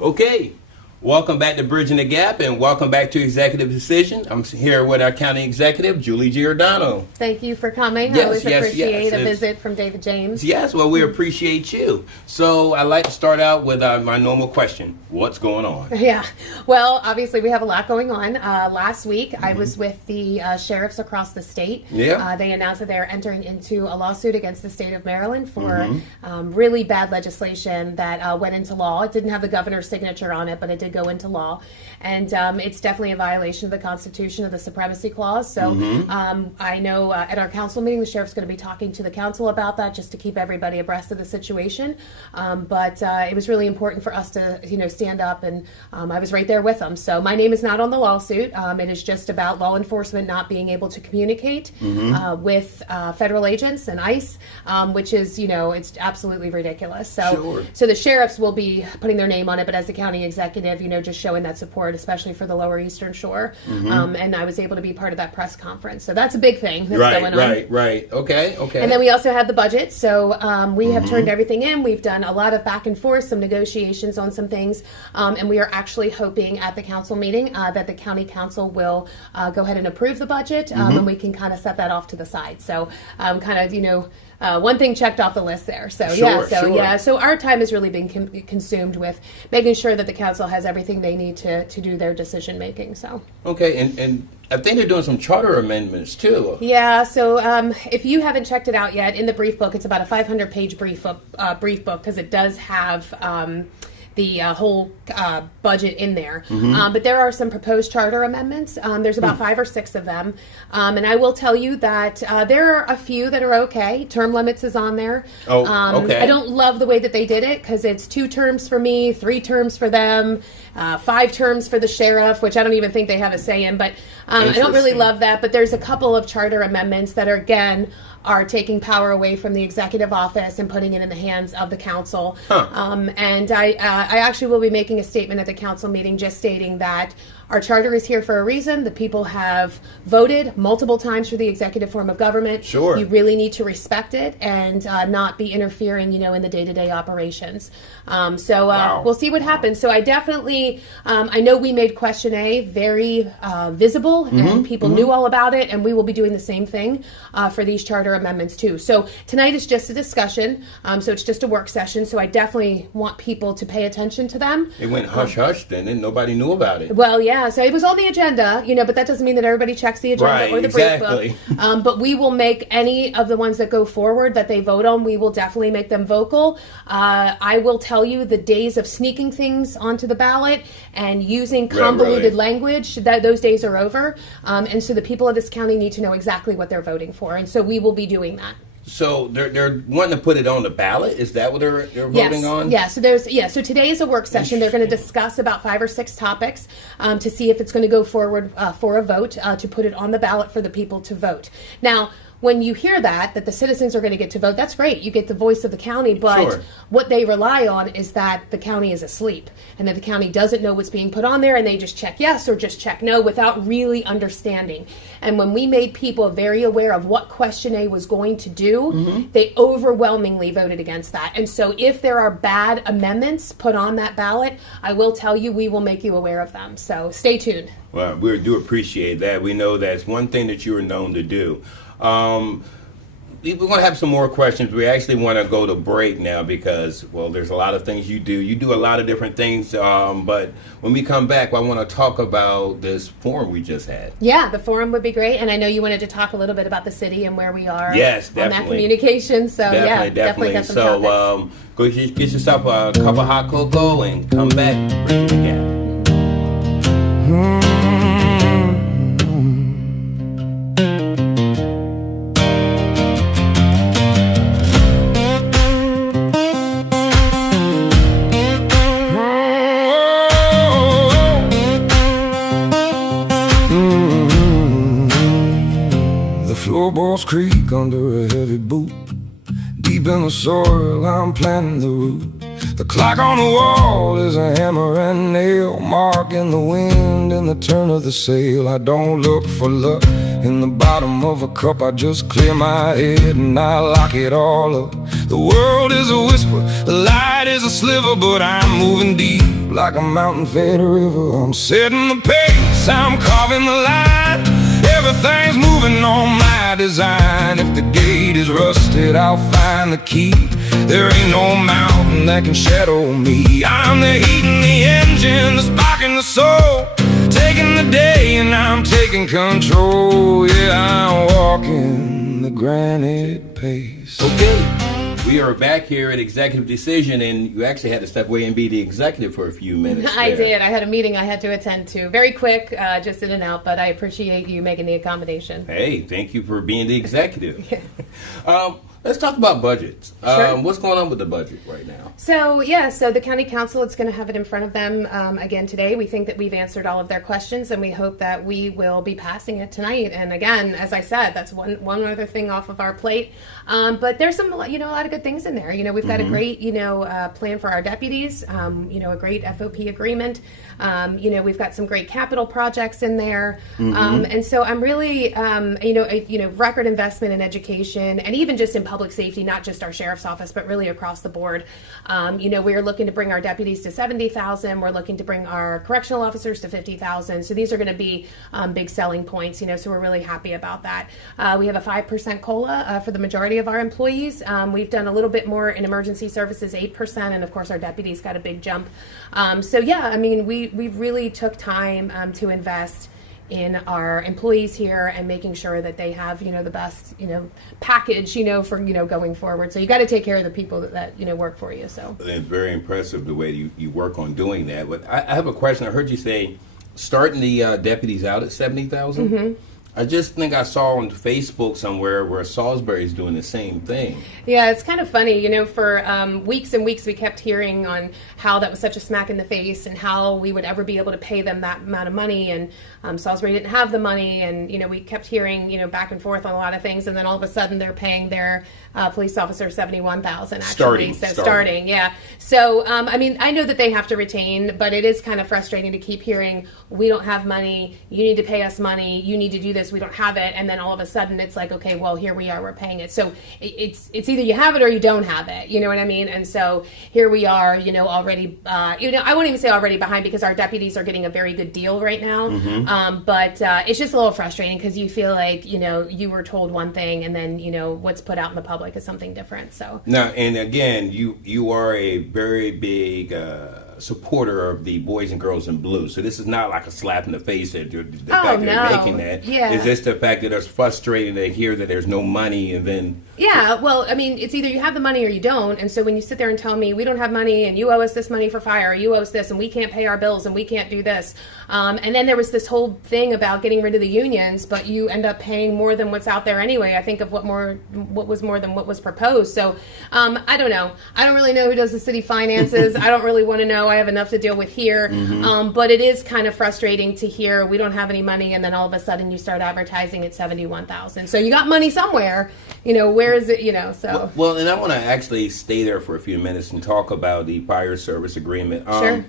Okay, welcome back to Bridging the Gap and welcome back to Executive Decision. I'm here with our County Executive, Julie Giordano. Thank you for coming. Yes, I always yes, appreciate yes. a visit from David James. Yes, well, we appreciate you. So I'd like to start out with my normal question. What's going on? Yeah, well, obviously we have a lot going on. Last week I was with the sheriffs across the state. Yeah. They announced that they're entering into a lawsuit against the state of Maryland for really bad legislation that went into law. It didn't have the governor's signature on it, but it did go into law. And it's definitely a violation of the Constitution of the Supremacy Clause. So I know at our council meeting, the sheriff's going to be talking to the council about that just to keep everybody abreast of the situation. But it was really important for us to, stand up, and I was right there with them. So my name is not on the lawsuit. It is just about law enforcement not being able to communicate with federal agents and ICE, which is, it's absolutely ridiculous. So the sheriffs will be putting their name on it, but as the county executive, just showing that support, especially for the Lower Eastern Shore. And I was able to be part of that press conference. So that's a big thing that's going on. Right. Okay. And then we also have the budget. So we have turned everything in. We've done a lot of back and forth, some negotiations on some things. And we are actually hoping at the council meeting that the county council will go ahead and approve the budget. And we can kind of set that off to the side. So one thing checked off the list there. So so our time has really been consumed with making sure that the council has everything they need to do their decision making. So okay, and I think they're doing some charter amendments too. Yeah. So if you haven't checked it out yet, in the brief book, it's about a 500-page brief book because it does have the whole budget in there. But there are some proposed charter amendments. There's about 5 or 6 of them. And I will tell you that there are a few that are okay. Term limits is on there. Okay. I don't love the way that they did it because it's 2 terms for me, 3 terms for them, 5 terms for the sheriff, which I don't even think they have a say in. But I don't really love that. But there's a couple of charter amendments that are taking power away from the executive office and putting it in the hands of the council. And I actually will be making a statement at the council meeting just stating that our charter is here for a reason. The people have voted multiple times for the executive form of government. Sure. You really need to respect it and not be interfering, in the day-to-day operations. We'll see what happens. So I definitely, I know we made Question A very visible and people knew all about it, and we will be doing the same thing for these charter amendments too. So tonight is just a discussion, so it's just a work session, so I definitely want people to pay attention to them. It went hush-hush then, and nobody knew about it. Well, yeah, so it was on the agenda, but that doesn't mean that everybody checks the agenda or the brief book. But we will make any of the ones that go forward that they vote on, we will definitely make them vocal. I will tell you the days of sneaking things onto the ballot and using convoluted language, that those days are over. And so the people of this county need to know exactly what they're voting for. And so we will be doing that. So they're wanting to put it on the ballot? Is that what they're voting on? Yeah. So today is a work session. They're going to discuss about 5 or 6 topics to see if it's going to go forward for a vote to put it on the ballot for the people to vote. Now, when you hear that the citizens are going to get to vote, that's great. You get the voice of the county, but what they rely on is that the county is asleep and that the county doesn't know what's being put on there and they just check yes or just check no without really understanding. And when we made people very aware of what Question A was going to do, they overwhelmingly voted against that. And so if there are bad amendments put on that ballot, I will tell you we will make you aware of them. So stay tuned. Well, we do appreciate that. We know that's one thing that you are known to do. We're going to have some more questions. We actually want to go to break now because, well, there's a lot of things you do. You do a lot of different things, but when we come back, I want to talk about this forum we just had. Yeah, the forum would be great, and I know you wanted to talk a little bit about the city and where we are on that communication, so definitely got some topics. Go get yourself a cup of hot cocoa and come back. Bridging the Gap. Floorboards creak under a heavy boot. Deep in the soil, I'm planting the root. The clock on the wall is a hammer and nail, marking the wind and the turn of the sail. I don't look for luck, In the bottom of a cup, I just clear my head and I lock it all up. The world is a whisper, the light is a sliver, but I'm moving deep like a mountain-fed river. I'm setting the pace, I'm carving the line. Everything's moving on my design. If the gate is rusted, I'll find the key. There ain't no mountain that can shadow me. I'm the heat in the engine, the spark in the soul, taking the day and I'm taking control. Yeah, I'm walking the granite pace. Okay, we are back here at Executive Decision, and you actually had to step away and be the executive for a few minutes. I there. did. I had a meeting I had to attend to. Very quick, just in and out, but I appreciate you making the accommodation. Hey, thank you for being the executive. Yeah. Let's talk about budgets. Sure. What's going on with the budget right now? So the county council, it's going to have it in front of them again today. We think that we've answered all of their questions, and we hope that we will be passing it tonight. And again, as I said, that's one other thing off of our plate. But there's some, a lot of good things in there. We've got a great, plan for our deputies. A great FOP agreement. We've got some great capital projects in there. And so I'm really, record investment in education and even just in public safety, not just our sheriff's office, but really across the board. We are looking to bring our deputies to 70,000. We're looking to bring our correctional officers to 50,000. So these are going to be big selling points, so we're really happy about that. We have a 5% COLA for the majority of our employees. We've done a little bit more in emergency services, 8%, and of course our deputies got a big jump. We really took time to invest in our employees here and making sure that they have, the best, package, for, going forward. So you got to take care of the people that work for you. So It's very impressive the way you work on doing that. But I have a question. I heard you say starting the deputies out at 70,000. I just think I saw on Facebook somewhere where Salisbury's doing the same thing. Yeah, it's kind of funny. For weeks and weeks we kept hearing on how that was such a smack in the face and how we would ever be able to pay them that amount of money. And Salisbury didn't have the money. And, we kept hearing, back and forth on a lot of things. And then all of a sudden they're paying their police officer $71,000 actually. Starting, yeah. So, I know that they have to retain, but it is kind of frustrating to keep hearing, we don't have money, you need to pay us money, you need to do this, we don't have it, and then all of a sudden it's like, okay, well, here we are, we're paying it. So it's either you have it or you don't have it, you know what I mean? And so here we are, already, I won't even say already behind because our deputies are getting a very good deal right now. But it's just a little frustrating because you feel like, you were told one thing and then, what's put out in the public is something different. So now, and again, you are a very big supporter of the Boys and Girls in Blue. So this is not like a slap in the face that the fact that you're making that. Yeah. It's just the fact that it's frustrating to hear that there's no money and then... Yeah, well, it's either you have the money or you don't. And so when you sit there and tell me we don't have money and you owe us this money for fire, or you owe us this and we can't pay our bills and we can't do this. And then there was this whole thing about getting rid of the unions, but you end up paying more than what's out there anyway. I think of what was more than what was proposed. So I don't know. I don't really know who does the city finances. I don't really want to know. I have enough to deal with here. But it is kind of frustrating to hear we don't have any money and then all of a sudden you start advertising at 71,000. So you got money somewhere. Where is it? So well, and I want to actually stay there for a few minutes and talk about the fire service agreement. Sure.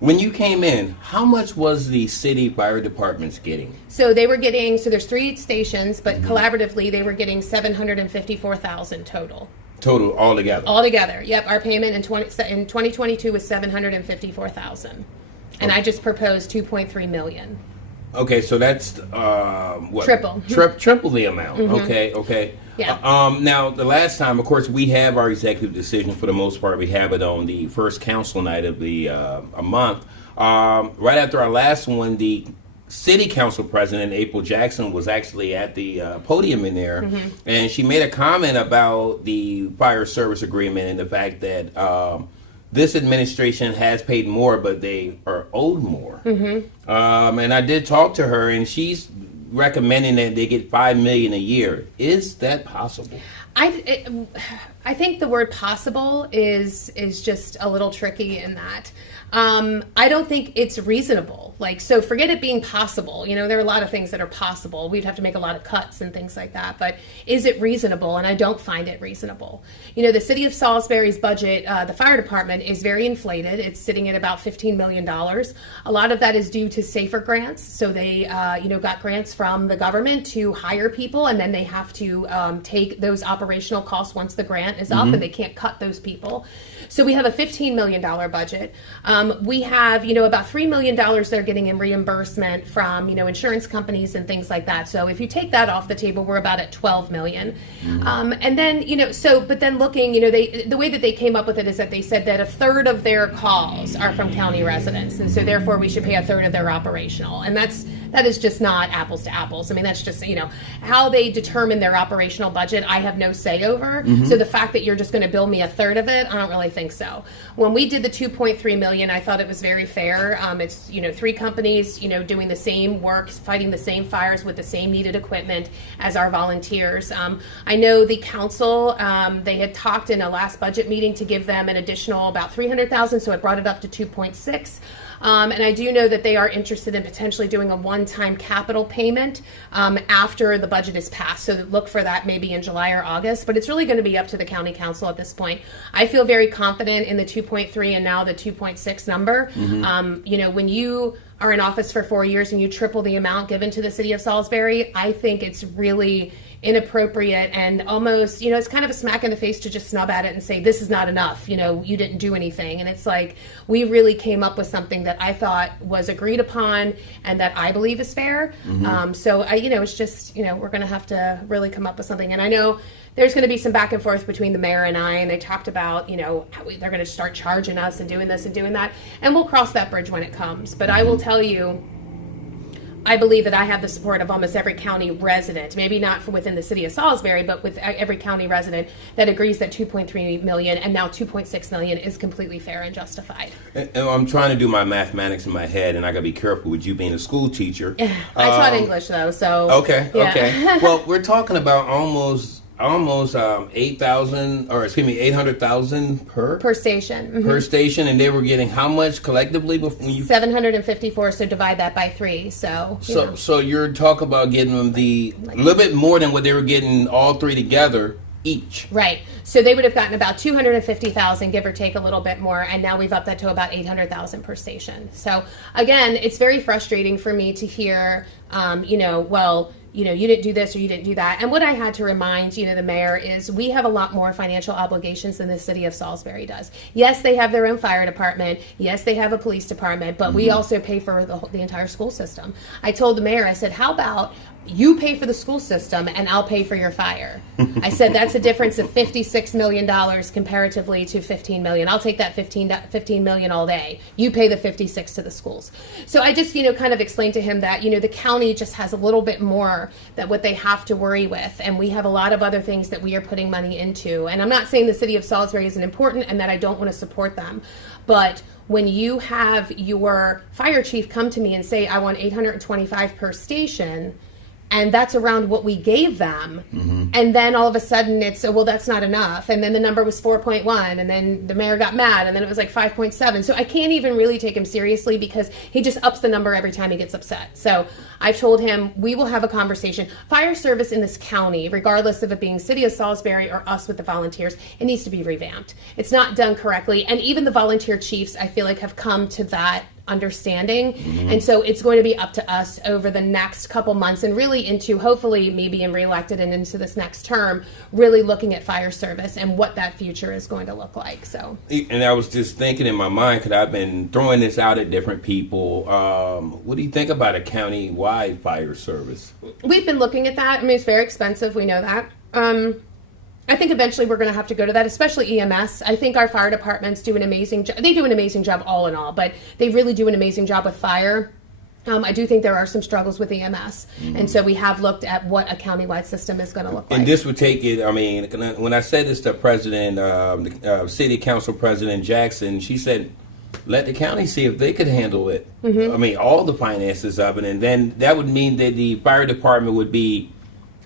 When you came in, how much was the city fire departments getting? So they were getting, there's 3 stations, but collaboratively they were getting $754,000 total. Total, altogether? Altogether, yep. Our payment in 2022 was $754,000. And I just proposed $2.3 million. Okay, so that's what? Triple. Triple the amount. Okay. Yeah. Now, the last time, of course, we have our executive decision for the most part. We have it on the first council night of the a month. Right after our last one, the city council president, April Jackson, was actually at the podium in there, and she made a comment about the fire service agreement and the fact that this administration has paid more, but they are owed more. And I did talk to her, and she's recommending that they get $5 million a year. Is that possible? I think the word possible is just a little tricky in that. I don't think it's reasonable. Like, so forget it being possible. You know, there are a lot of things that are possible. We'd have to make a lot of cuts and things like that. But is it reasonable? And I don't find it reasonable. You know, the city of Salisbury's budget, the fire department, is very inflated. It's sitting at about $15 million. A lot of that is due to SAFER grants. So they, got grants from the government to hire people, and then they have to take those operational costs once the grant is up, and they can't cut those people. So we have a $15 million budget. We have, about $3 million they're getting in reimbursement from, insurance companies and things like that. So if you take that off the table, we're about at $12 million. And then, but then looking, the way that they came up with it is that they said that a third of their calls are from county residents. And so therefore we should pay a third of their operational. And that is just not apples to apples. I mean, that's just, how they determine their operational budget, I have no say over. So the fact that you're just going to bill me a third of it, I don't really think so. When we did the 2.3 million, I thought it was very fair. It's, 3 companies, doing the same work, fighting the same fires with the same needed equipment as our volunteers. I know the council, they had talked in a last budget meeting to give them an additional about 300,000, so it brought it up to 2.6. And I do know that they are interested in potentially doing a one-time capital payment after the budget is passed. So look for that maybe in July or August. But it's really going to be up to the county council at this point. I feel very confident in the 2.3 and now the 2.6 number. When you are in office for 4 years and you triple the amount given to the city of Salisbury, I think it's really inappropriate and almost, it's kind of a smack in the face to just snub at it and say, this is not enough, you didn't do anything. And it's like, we really came up with something that I thought was agreed upon and that I believe is fair. It's just, we're going to have to really come up with something. And I know there's going to be some back and forth between the mayor and I, and they talked about, how they're going to start charging us and doing this and doing that. And we'll cross that bridge when it comes. But I will tell you, I believe that I have the support of almost every county resident, maybe not from within the city of Salisbury, but with every county resident that agrees that 2.3 million and now 2.6 million is completely fair and justified. And I'm trying to do my mathematics in my head, and I got to be careful with you being a school teacher. I taught English, though, so... Okay. Yeah. Well, we're talking about almost 800,000 per station. Per station, and they were getting how much collectively before you? 754. So divide that by 3. So you're talking about getting them a little bit more than what they were getting all 3 together each. Right. So they would have gotten about 250,000, give or take a little bit more, and now we've upped that to about 800,000 per station. So again, it's very frustrating for me to hear, you didn't do this or you didn't do that. And what I had to remind, the mayor is we have a lot more financial obligations than the city of Salisbury does. Yes, they have their own fire department. Yes, they have a police department, but we also pay for the entire school system. I told the mayor, I said, how about you pay for the school system and I'll pay for your fire? I said, that's a difference of $56 million comparatively to $15 million. I'll take that $15 million all day. You pay the 56 to the schools. So I just, kind of explained to him that, the county just has a little bit more that what they have to worry with. And we have a lot of other things that we are putting money into. And I'm not saying the city of Salisbury isn't important and that I don't want to support them. But when you have your fire chief come to me and say, I want 825 per station, and that's around what we gave them. And then all of a sudden it's, well, that's not enough. And then the number was 4.1, and then the mayor got mad, and then it was like 5.7. So I can't even really take him seriously because he just ups the number every time he gets upset. So I've told him we will have a conversation. Fire service in this county, regardless of it being city of Salisbury or us with the volunteers, it needs to be revamped. It's not done correctly. And even the volunteer chiefs, I feel like, have come to that understanding. And so it's going to be up to us over the next couple months and really into hopefully me being reelected and into this next term, really looking at fire service and what that future is going to look like. So, and I was just thinking in my mind, because I've been throwing this out at different people, what do you think about a county-wide fire service? We've been looking at that. I mean, it's very expensive. We know that. I think eventually we're going to have to go to that, especially EMS. I think our fire departments do an amazing job. They do an amazing job all in all, but they really do an amazing job with fire. I do think there are some struggles with EMS. And so we have looked at what a countywide system is going to look like. And this would take it, I mean, when I said this to City Council President Jackson, she said, let the county see if they could handle it. I mean, all the finances of it. And then that would mean that the fire department would be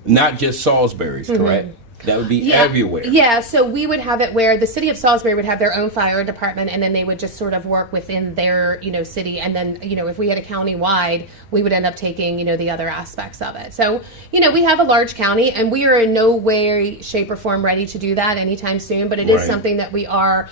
not just Salisbury's, correct? That would be everywhere. Yeah, so we would have it where the city of Salisbury would have their own fire department, and then they would just sort of work within their, city. And then, if we had a county-wide, we would end up taking, the other aspects of it. So, we have a large county, and we are in no way, shape, or form ready to do that anytime soon, but it is something that we are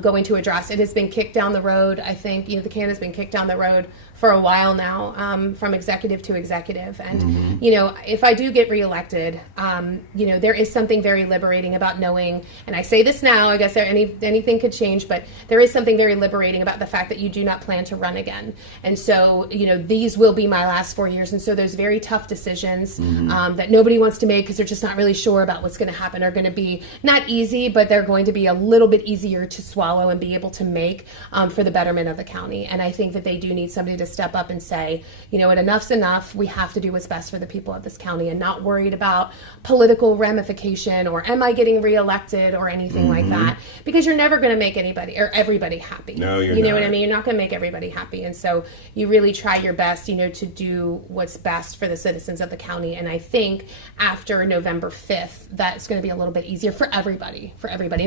going to address. It has been kicked down the road. I think, the can has been kicked down the road for a while now, from executive to executive. And, if I do get reelected, there is something very liberating about knowing, and I say this now, I guess anything could change, but there is something very liberating about the fact that you do not plan to run again. And so, these will be my last 4 years. And so those very tough decisions that nobody wants to make because they're just not really sure about what's going to happen are going to be not easy, but they're going to be a little bit easier to swallow and be able to make for the betterment of the county. And I think that they do need somebody to step up and say, enough's enough. We have to do what's best for the people of this county, and not worried about political ramification or am I getting reelected or anything like that, because you're never going to make anybody or everybody happy. No, you're You know not. what I mean? You're not going to make everybody happy. And so you really try your best, to do what's best for the citizens of the county. And I think after November 5th, that's going to be a little bit easier for everybody,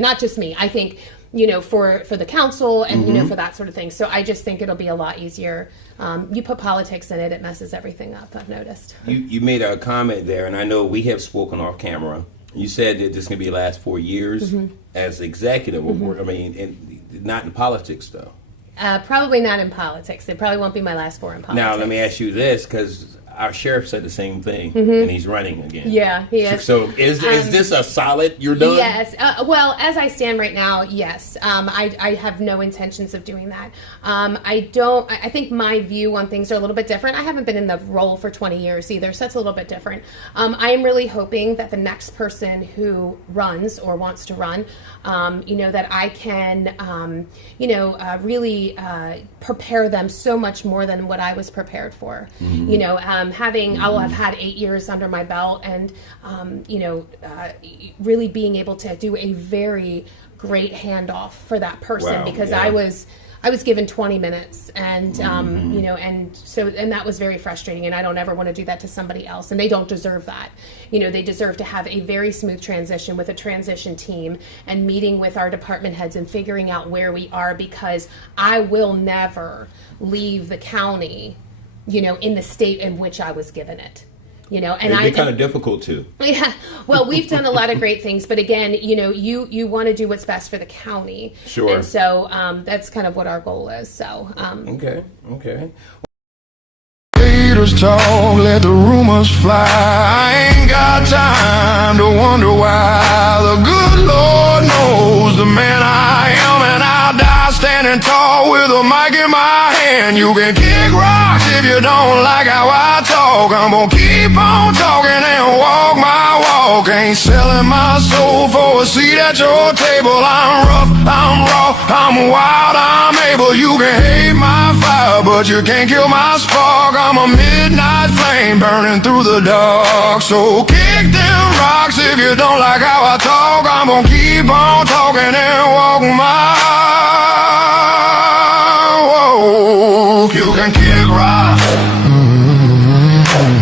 not just me. I think, for the council and, for that sort of thing. So I just think it'll be a lot easier. You put politics in it, it messes everything up, I've noticed. You made a comment there, and I know we have spoken off camera. You said that this is going to be the last 4 years as executive. I mean, not in politics, though. Probably not in politics. It probably won't be my last 4 in politics. Now, let me ask you this, because our sheriff said the same thing, and he's running again. Yeah, he is. So is this a solid, you're done? Yes. Well, as I stand right now, yes. I have no intentions of doing that. I think my view on things are a little bit different. I haven't been in the role for 20 years either, so that's a little bit different. I am really hoping that the next person who runs or wants to run, that I can, really prepare them so much more than what I was prepared for. I will have had 8 years under my belt, and really being able to do a very great handoff for that person. Wow, because yeah. I was given 20 minutes, and and that was very frustrating, and I don't ever want to do that to somebody else, and they don't deserve that. They deserve to have a very smooth transition with a transition team and meeting with our department heads and figuring out where we are, because I will never leave the county in the state in which I was given it. And It'd be kind of difficult too. Yeah. Well, we've done a lot of great things, but again, you want to do what's best for the county. Sure. And so that's kind of what our goal is. So. Okay. Haters talk, let the rumors fly. I ain't got time to wonder why. The good Lord knows the man I am, and I'll die standing tall with a mic in my hand. You can kick rocks if you don't like how I talk. I'm gonna keep on talking and walk my walk. Ain't selling my soul for a seat at your table. I'm rough, I'm raw, I'm wild, I'm able. You can hate my fire, but you can't kill my spark. I'm a midnight flame burning through the dark. So kick them rocks if you don't like how I talk. I'm gonna keep on talking and walk my walk. You can kick rocks.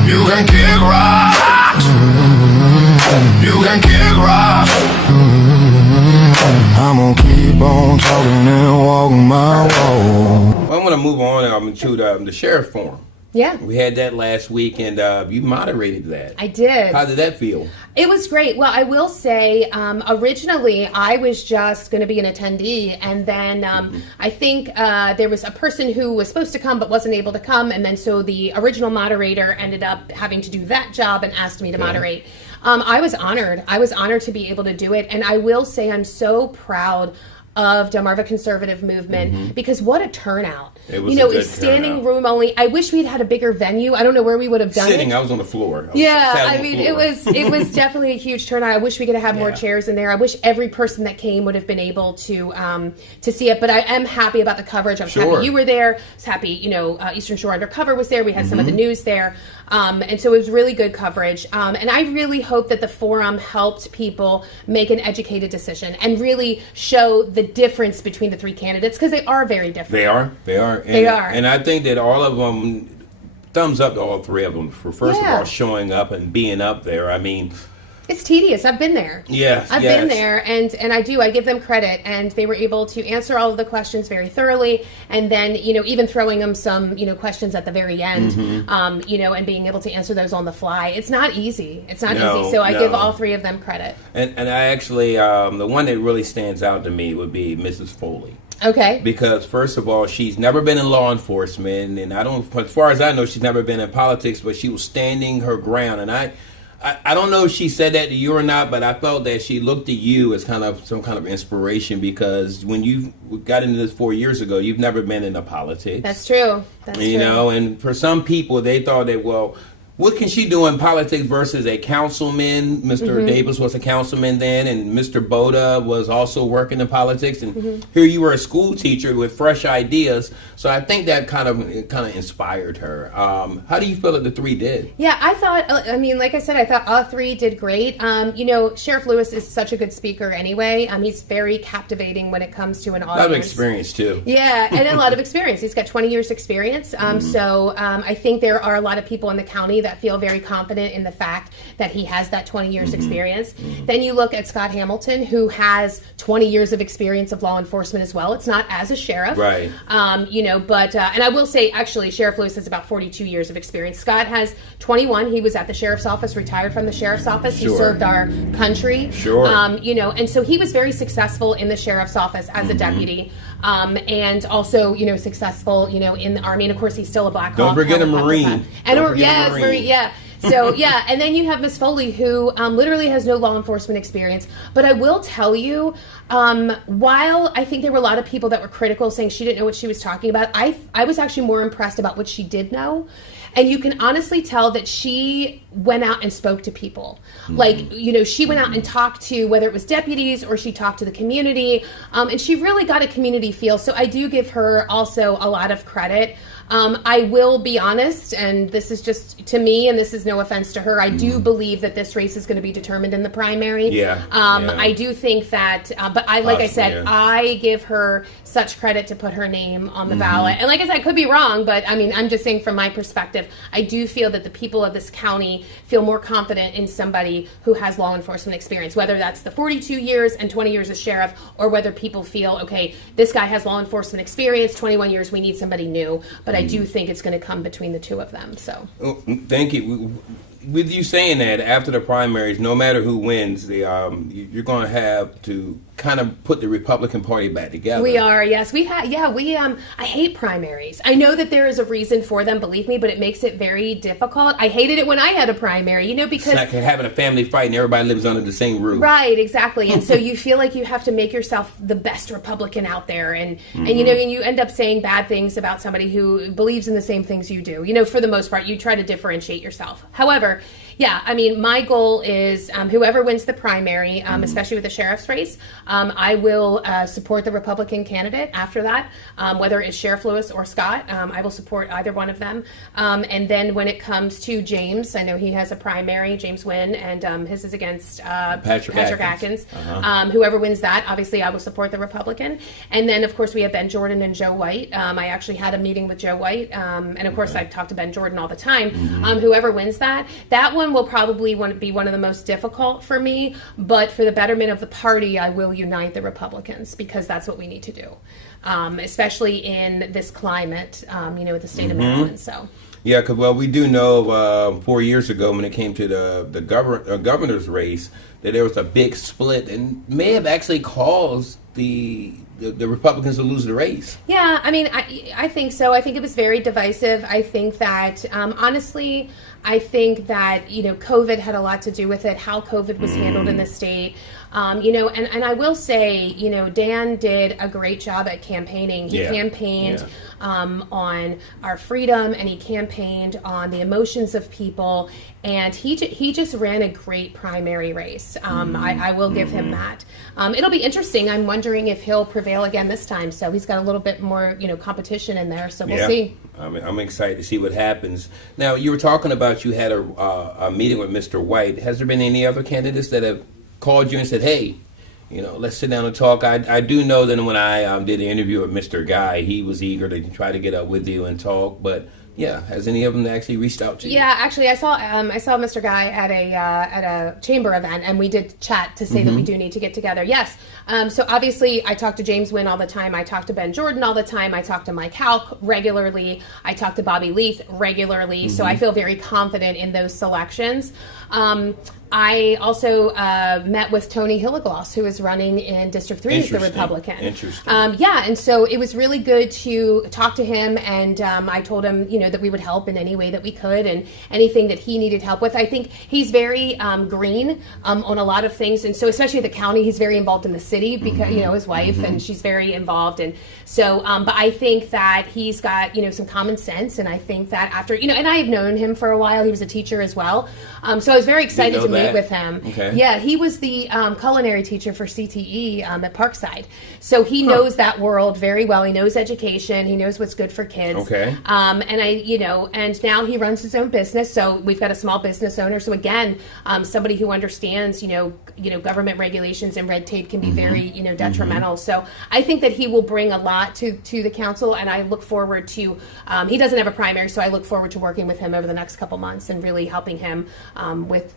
You can kick rocks. You can kick rocks. I'm gonna keep on talking and walk my walk. Well, I want to move on to the sheriff forum. Yeah. We had that last week, and you moderated that. I did. How did that feel? It was great. Well, I will say, originally I was just going to be an attendee, and then I think there was a person who was supposed to come but wasn't able to come, and then so the original moderator ended up having to do that job and asked me to moderate. I was honored. I was honored to be able to do it, and I will say I'm so proud of Delmarva Conservative Movement, because what a turnout. It was a good it's standing turnout. room only. I wish we'd had a bigger venue. I don't know where we would have done Sitting, it. I was on the floor. It was definitely a huge turnout. I wish we could have had more chairs in there. I wish every person that came would have been able to see it. But I am happy about the coverage. I was happy you were there. I was happy, Eastern Shore Undercover was there. We had some of the news there. And so it was really good coverage. And I really hope that the forum helped people make an educated decision and really show the difference between the three candidates, because they are very different. They are. They are. And I think that all of them, thumbs up to all three of them for first of Yeah. all showing up and being up there. I mean, It's tedious. I've been there. Yes, I've been there, and I give them credit, and they were able to answer all of the questions very thoroughly, and then, even throwing them some, questions at the very end, and being able to answer those on the fly. It's not easy. It's not easy. So I give all three of them credit. And I actually, the one that really stands out to me would be Mrs. Foley. Okay. Because first of all, she's never been in law enforcement, and as far as I know, she's never been in politics, but she was standing her ground, and I don't know if she said that to you or not, but I felt that she looked at you as kind of some kind of inspiration, because when you got into this 4 years ago, you've never been into politics. That's true. That's true. And for some people, they thought that, well, what can she do in politics versus a councilman? Mr. Davis was a councilman then, and Mr. Boda was also working in politics. And here you were, a school teacher with fresh ideas. So I think that kind of inspired her. How do you feel that the three did? Yeah, I thought, like I said, I thought all three did great. Sheriff Lewis is such a good speaker anyway. He's very captivating when it comes to an audience. A lot of experience, too. Yeah, and a lot of experience. He's got 20 years experience. So I think there are a lot of people in the county that feel very confident in the fact that he has that 20 years experience. Then you look at Scott Hamilton, who has 20 years of experience of law enforcement as well. It's not as a sheriff. Right. But I will say, actually, Sheriff Lewis has about 42 years of experience. Scott has 21. He was at the sheriff's office, retired from the sheriff's office. He served our country. Sure. And so he was very successful in the sheriff's office as a deputy. And also, successful, in the Army. And of course, he's still a Black Hawk. Don't forget a Marine. Marine. Yeah. So, yeah. And then you have Miss Foley, who literally has no law enforcement experience. But I will tell you, while I think there were a lot of people that were critical, saying she didn't know what she was talking about, I was actually more impressed about what she did know. And you can honestly tell that she went out and spoke to people. She went out and talked to, whether it was deputies or she talked to the community, and she really got a community feel. So I do give her also a lot of credit. I will be honest, and this is just to me, and this is no offense to her, I do believe that this race is going to be determined in the primary. Yeah. I do think that, but I said, I give her such credit to put her name on the ballot. And like I said, I could be wrong, but I'm just saying from my perspective, I do feel that the people of this county feel more confident in somebody who has law enforcement experience, whether that's the 42 years and 20 years as sheriff, or whether people feel, okay, this guy has law enforcement experience, 21 years, we need somebody new. But I do think it's going to come between the two of them. So, thank you. With you saying that, after the primaries, no matter who wins, you're going to have to kind of put the Republican Party back together. We are, yes. I hate primaries. I know that there is a reason for them, believe me, but it makes it very difficult. I hated it when I had a primary, because... It's like having a family fight and everybody lives under the same roof. Right, exactly. And so you feel like you have to make yourself the best Republican out there, and you end up saying bad things about somebody who believes in the same things you do. For the most part, you try to differentiate yourself. However, yeah, my goal is whoever wins the primary, especially with the sheriff's race, I will support the Republican candidate after that, whether it's Sheriff Lewis or Scott. I will support either one of them. And then when it comes to James, I know he has a primary, James Wynn, and his is against Patrick Atkins. Whoever wins that, obviously I will support the Republican. And then, of course, we have Ben Jordan and Joe White. I actually had a meeting with Joe White, and of course I talk to Ben Jordan all the time. Whoever wins that one will probably be one of the most difficult for me, but for the betterment of the party, I will unite the Republicans, because that's what we need to do, especially in this climate, with the state of Maryland. So. Yeah, because we do know 4 years ago when it came to the governor's race that there was a big split and may have actually caused the Republicans to lose the race. Yeah, I think so. I think it was very divisive. I think that, honestly, COVID had a lot to do with it, how COVID was handled in the state. And I will say, Dan did a great job at campaigning. He campaigned on our freedom, and he campaigned on the emotions of people, and he just ran a great primary race. I will give him that. It'll be interesting. I'm wondering if he'll prevail again this time. So he's got a little bit more, competition in there. So we'll see. I'm excited to see what happens. Now, you were talking about you had a meeting with Mr. White. Has there been any other candidates that have called you and said, hey, let's sit down and talk? I do know that when I did the interview with Mr. Guy, he was eager to try to get up with you and talk. But Yeah, has any of them actually reached out to you? Yeah, actually, I saw Mr. Guy at a chamber event, and we did chat to say that we do need to get together. Yes. So obviously, I talk to James Wynn all the time. I talk to Ben Jordan all the time. I talk to Mike Houck regularly. I talk to Bobby Leith regularly. So I feel very confident in those selections. I also met with Tony Hilligloss, who is running in District 3 as the Republican. Interesting. Yeah, and so it was really good to talk to him, and I told him, that we would help in any way that we could, and anything that he needed help with. I think he's very green on a lot of things, and so especially at the county, he's very involved in the city because his wife, and she's very involved, and so. But I think that he's got some common sense, and I think that after and I have known him for a while. He was a teacher as well, so I was very excited to meet with him. Okay. Yeah, he was the culinary teacher for CTE at Parkside, so he knows that world very well. He knows education. He knows what's good for kids. Okay. And now he runs his own business. So we've got a small business owner. So again, somebody who understands, government regulations and red tape can be very, detrimental. So I think that he will bring a lot to the council, and I look forward to. He doesn't have a primary, so I look forward to working with him over the next couple months and really helping him with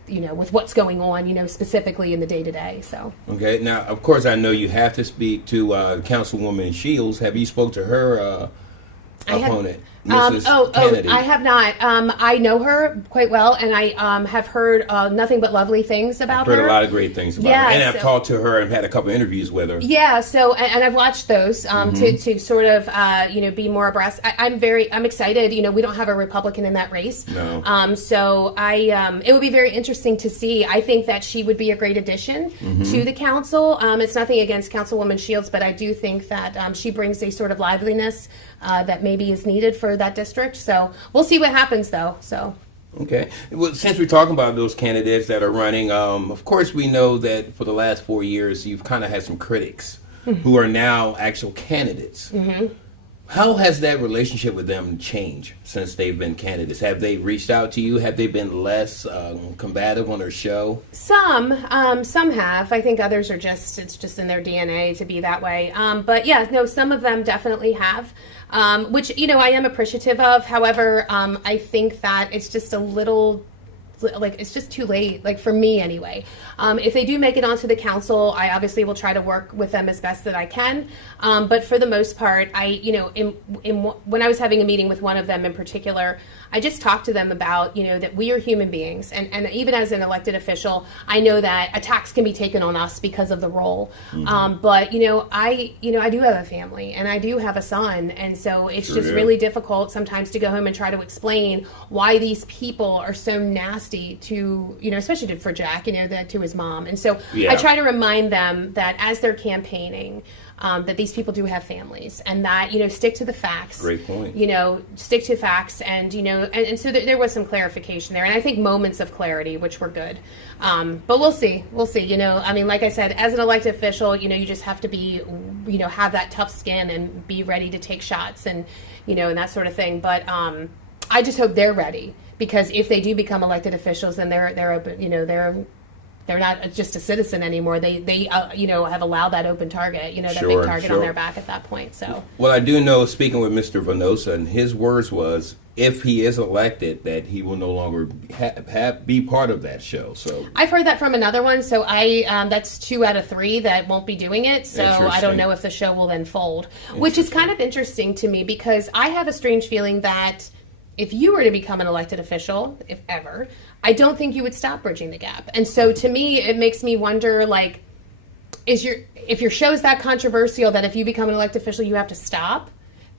what's going on, specifically in the day to day. So. Okay. Now, of course, I know you have to speak to Councilwoman Shields. Have you spoke to her opponent? Mrs. Kennedy. I have not. I know her quite well, and I have heard nothing but lovely things about her. I've heard a lot of great things about her. And I've talked to her and had a couple interviews with her. Yeah, so, and I've watched those to sort of, be more abreast. I'm excited. We don't have a Republican in that race. No. So it would be very interesting to see. I think that she would be a great addition to the council. It's nothing against Councilwoman Shields, but I do think that she brings a sort of liveliness that maybe is needed for that district. So we'll see what happens, though. So. Okay. Well, since we're talking about those candidates that are running, of course we know that for the last 4 years you've kind of had some critics who are now actual candidates. How has that relationship with them changed since they've been candidates? Have they reached out to you? Have they been less combative on their show? Some have. I think others are it's just in their DNA to be that way. But yeah, no, some of them definitely have. Which, I am appreciative of. However, I think that it's just a little, it's just too late, for me anyway. If they do make it onto the council, I obviously will try to work with them as best that I can. But for the most part, when I was having a meeting with one of them in particular, I just talked to them about, that we are human beings. And even as an elected official, I know that attacks can be taken on us because of the role. But, I do have a family and I do have a son. And so it's really difficult sometimes to go home and try to explain why these people are so nasty to, especially for Jack, to his mom. And so I try to remind them that as they're campaigning, that these people do have families, and that stick to the facts. Great point. Stick to facts, and and so there was some clarification there, and I think moments of clarity, which were good. But we'll see. Like I said, as an elected official, you just have to be, have that tough skin and be ready to take shots, and and that sort of thing. But I just hope they're ready, because if they do become elected officials, then they're open. They're not just a citizen anymore. They have allowed that open target, that big target on their back at that point. So. Well, I do know, speaking with Mr. Venosa, and his words was, if he is elected, that he will no longer be part of that show. So I've heard that from another one. So that's 2 out of 3 that won't be doing it. So I don't know if the show will then fold, which is kind of interesting to me, because I have a strange feeling that if you were to become an elected official, if ever, I don't think you would stop bridging the gap. And so to me, it makes me wonder, if your show is that controversial that if you become an elected official, you have to stop,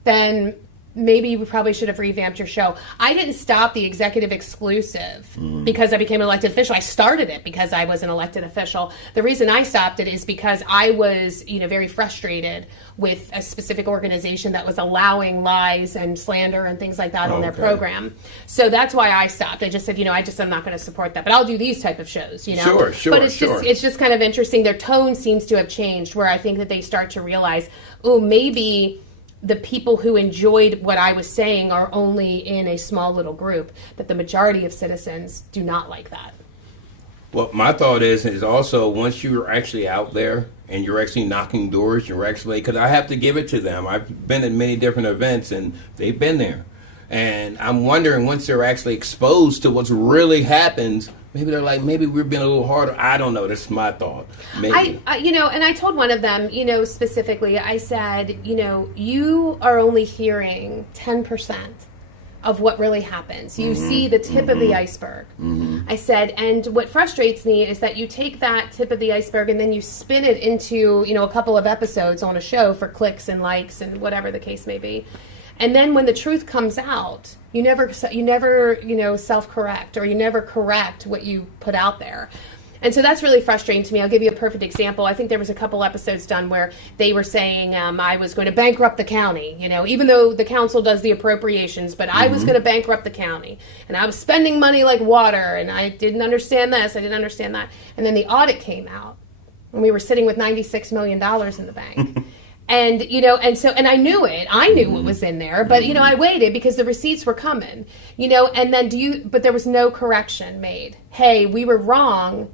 then maybe we probably should have revamped your show. I didn't stop the executive exclusive because I became an elected official. I started it because I was an elected official. The reason I stopped it is because I was, very frustrated with a specific organization that was allowing lies and slander and things like that on their program. So that's why I stopped. I just said, I'm not going to support that, but I'll do these type of shows, Sure. But it's just kind of interesting. Their tone seems to have changed, where I think that they start to realize, maybe the people who enjoyed what I was saying are only in a small little group, that the majority of citizens do not like that. Well, my thought is also, once you're actually out there and you're actually knocking doors, because I have to give it to them. I've been at many different events and they've been there. And I'm wondering, once they're actually exposed to what's really happens, maybe they're like, maybe we're being a little harder. I don't know. That's my thought. Maybe. And I told one of them, specifically, I said, you are only hearing 10% of what really happens. You see the tip of the iceberg. I said, and what frustrates me is that you take that tip of the iceberg and then you spin it into, a couple of episodes on a show for clicks and likes and whatever the case may be. And then when the truth comes out, you never self-correct, or you never correct what you put out there. And so that's really frustrating to me. I'll give you a perfect example. I think there was a couple episodes done where they were saying I was going to bankrupt the county, even though the council does the appropriations, but I was going to bankrupt the county. And I was spending money like water, and I didn't understand this, I didn't understand that. And then the audit came out, and we were sitting with $96 million in the bank. And, and I knew it. I knew what was in there, but, I waited because the receipts were coming, and then but there was no correction made. Hey, we were wrong.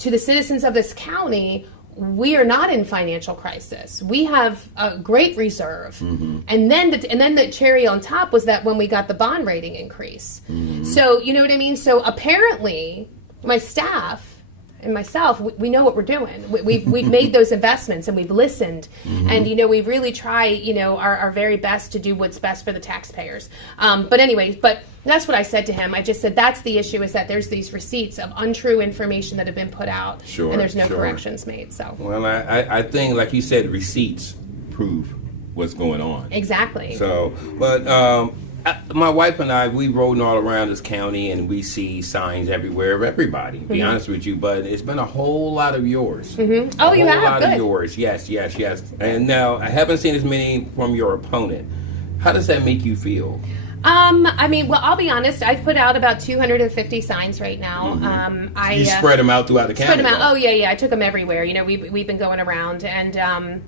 To the citizens of this county, we are not in financial crisis. We have a great reserve. And then the cherry on top was that when we got the bond rating increase. So, you know what I mean? So apparently my staff and myself, we know what we're doing. We've made those investments, and we've listened, and we really try our very best to do what's best for the taxpayers. But that's what I said to him. I just said that's the issue, is that there's these receipts of untrue information that have been put out, and there's no corrections made. So well, I think, like you said, receipts prove what's going on. Exactly. So, but my wife and I, we rolling all around this county, and we see signs everywhere of everybody, to be honest with you, but it's been a whole lot of yours. Oh, you have? A whole lot Good. of yours, yes. And now, I haven't seen as many from your opponent. How does that make you feel? I'll be honest. I've put out about 250 signs right now. You spread them out throughout the county? Spread them out. Oh, yeah. I took them everywhere. We've been going around, and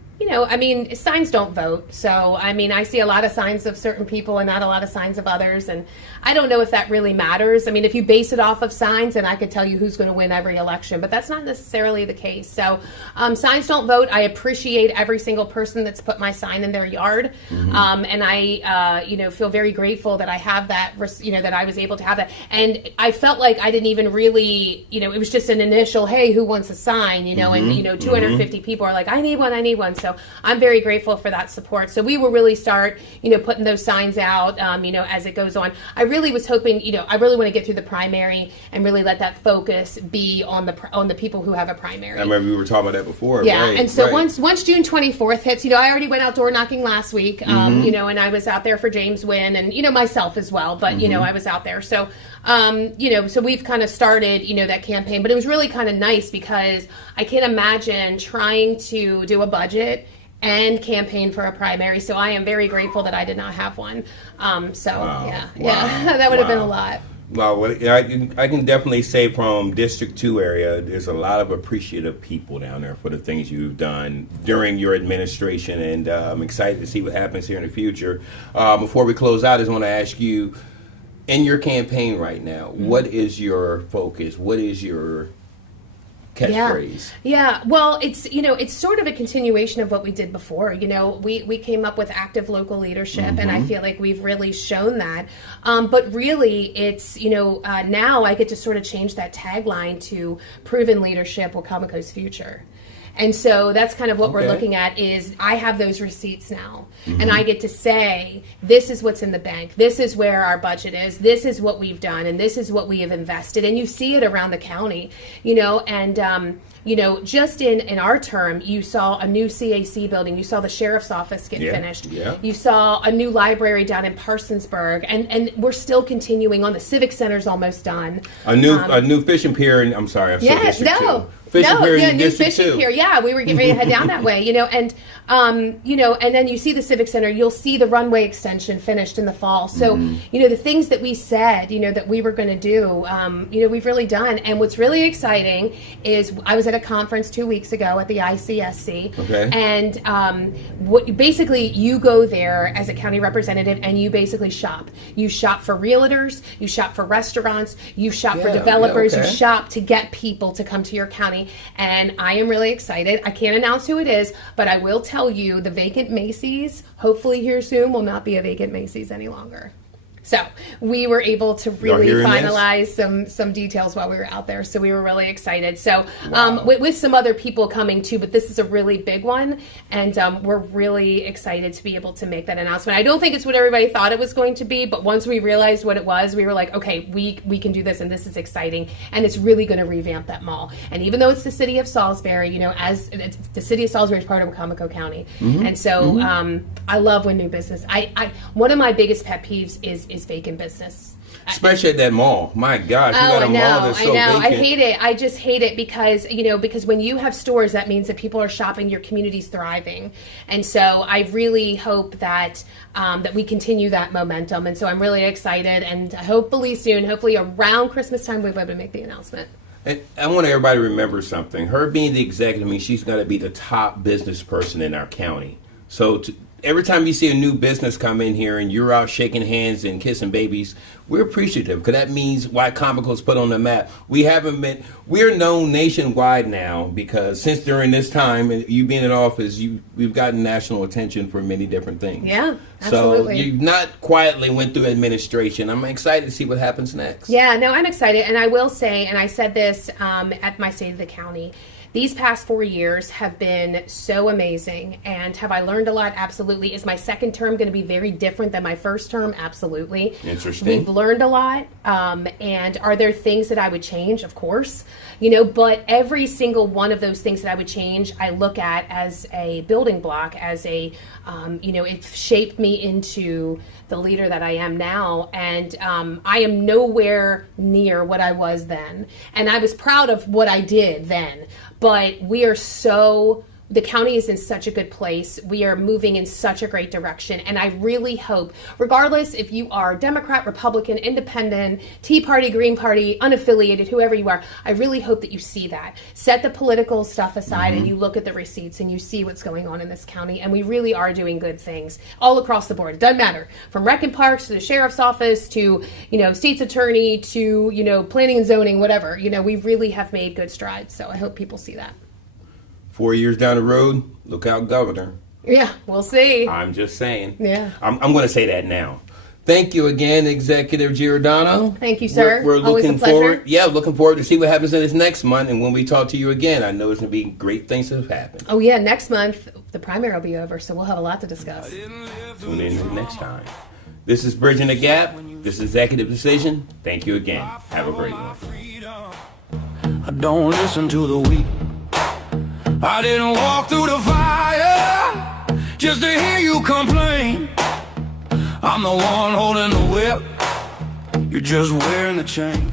signs don't vote. So, I see a lot of signs of certain people and not a lot of signs of others. And I don't know if that really matters. If you base it off of signs, then I could tell you who's going to win every election. But that's not necessarily the case. So, signs don't vote. I appreciate every single person that's put my sign in their yard. And I, feel very grateful that I have that, that I was able to have that. And I felt like I didn't even really, it was just an initial, hey, who wants a sign, and, 250 people are like, I need one. So I'm very grateful for that support. So we will really start, putting those signs out, as it goes on. I really was hoping, I really want to get through the primary and really let that focus be on the people who have a primary. I remember we were talking about that before. Yeah, right, and so right. once June 24th hits, I already went out door knocking last week, and I was out there for James Wynn and, myself as well, but, I was out there. So, so we've kind of started, that campaign, but it was really kind of nice because I can't imagine trying to do a budget and campaign for a primary. So I am very grateful that I did not have one. Yeah, that would have been a lot. Well, I can definitely say from District 2 area, there's a lot of appreciative people down there for the things you've done during your administration, and I'm excited to see what happens here in the future. Before we close out, I just want to ask you, in your campaign right now, what is your focus? What is your catchphrase? Yeah. Well, it's sort of a continuation of what we did before. We came up with active local leadership, and I feel like we've really shown that. But really, it's now I get to sort of change that tagline to "Proven leadership, Wacomico's future." And so that's kind of what we're looking at is I have those receipts now, and I get to say, this is what's in the bank. This is where our budget is. This is what we've done, and this is what we have invested. And you see it around the county, and just in our term, you saw a new CAC building. You saw the sheriff's office get finished. Yeah. You saw a new library down in Parsonsburg, and we're still continuing on. The Civic Center's almost done. A new fishing pier, and I'm sorry, I'm still District 2. Fishing pier in new District fishing 2. pier. Yeah, we were getting ready to head down that way, and then you see the Civic Center. You'll see the runway extension finished in the fall. So, the things that we said, that we were going to do, we've really done. And what's really exciting is I was at a conference 2 weeks ago at the ICSC, and basically you go there as a county representative and you basically shop. You shop for realtors, you shop for restaurants, you shop for developers, you shop to get people to come to your county. And I am really excited. I can't announce who it is, but I will tell you the vacant Macy's, hopefully here soon, will not be a vacant Macy's any longer. So we were able to really hearing this? finalize some details while we were out there. So we were really excited. So Wow. with some other people coming too, but this is a really big one, and we're really excited to be able to make that announcement. I don't think it's what everybody thought it was going to be, but once we realized what it was, we were like, okay, we can do this, and this is exciting, and it's really going to revamp that mall. And even though it's the city of Salisbury, you know, as it's, the city of Salisbury is part of Wacomico County, and so I love when new business. I one of my biggest pet peeves is vacant business. Especially at that mall. My gosh, you Oh, got a I mall know, that's so I know. I vacant. hate it. I just hate it because, you know, because when you have stores, that means that people are shopping, your community's thriving. And so I really hope that that we continue that momentum. And so I'm really excited, and hopefully soon, hopefully around Christmas time, we'll be able to make the announcement. And I want everybody to remember something. Her being the executive means she's got to be the top business person in our county. So every time you see a new business come in here and you're out shaking hands and kissing babies, we're appreciative, because that means Wycomico's put on the map. We're known nationwide now because since during this time, and you being in office, we've gotten national attention for many different things. Yeah, absolutely. So you've not quietly went through administration. I'm excited to see what happens next. Yeah, no, I'm excited. And I will say, and I said this at my State of the County, these past 4 years have been so amazing. And have I learned a lot? Absolutely. Is my second term going to be very different than my first term? Absolutely. Interesting. We've learned a lot. And are there things that I would change? Of course. You know, but every single one of those things that I would change, I look at as a building block, as a, you know, it shaped me into the leader that I am now. And I am nowhere near what I was then. And I was proud of what I did then. But we are the county is in such a good place. We are moving in such a great direction. And I really hope, regardless if you are Democrat, Republican, Independent, Tea Party, Green Party, unaffiliated, whoever you are, I really hope that you see that. Set the political stuff aside and you look at the receipts and you see what's going on in this county. And we really are doing good things all across the board. It doesn't matter. From rec and parks to the sheriff's office to, you know, state's attorney to, you know, planning and zoning, whatever. You know, we really have made good strides. So I hope people see that. 4 years down the road, look out, Governor. Yeah, we'll see. I'm just saying. Yeah. I'm going to say that now. Thank you again, Executive Giordano. Thank you, sir. We're Always a looking pleasure. forward. Yeah, looking forward to see what happens in this next month. And when we talk to you again, I know it's going to be great things that have happened. Oh, yeah, next month, the primary will be over, so we'll have a lot to discuss. Tune in next time. This is Bridging the Gap. This is Executive Decision. Thank you again. Have a great one. I don't listen to the weak. I didn't walk through the fire just to hear you complain. I'm the one holding the whip. You're just wearing the chain.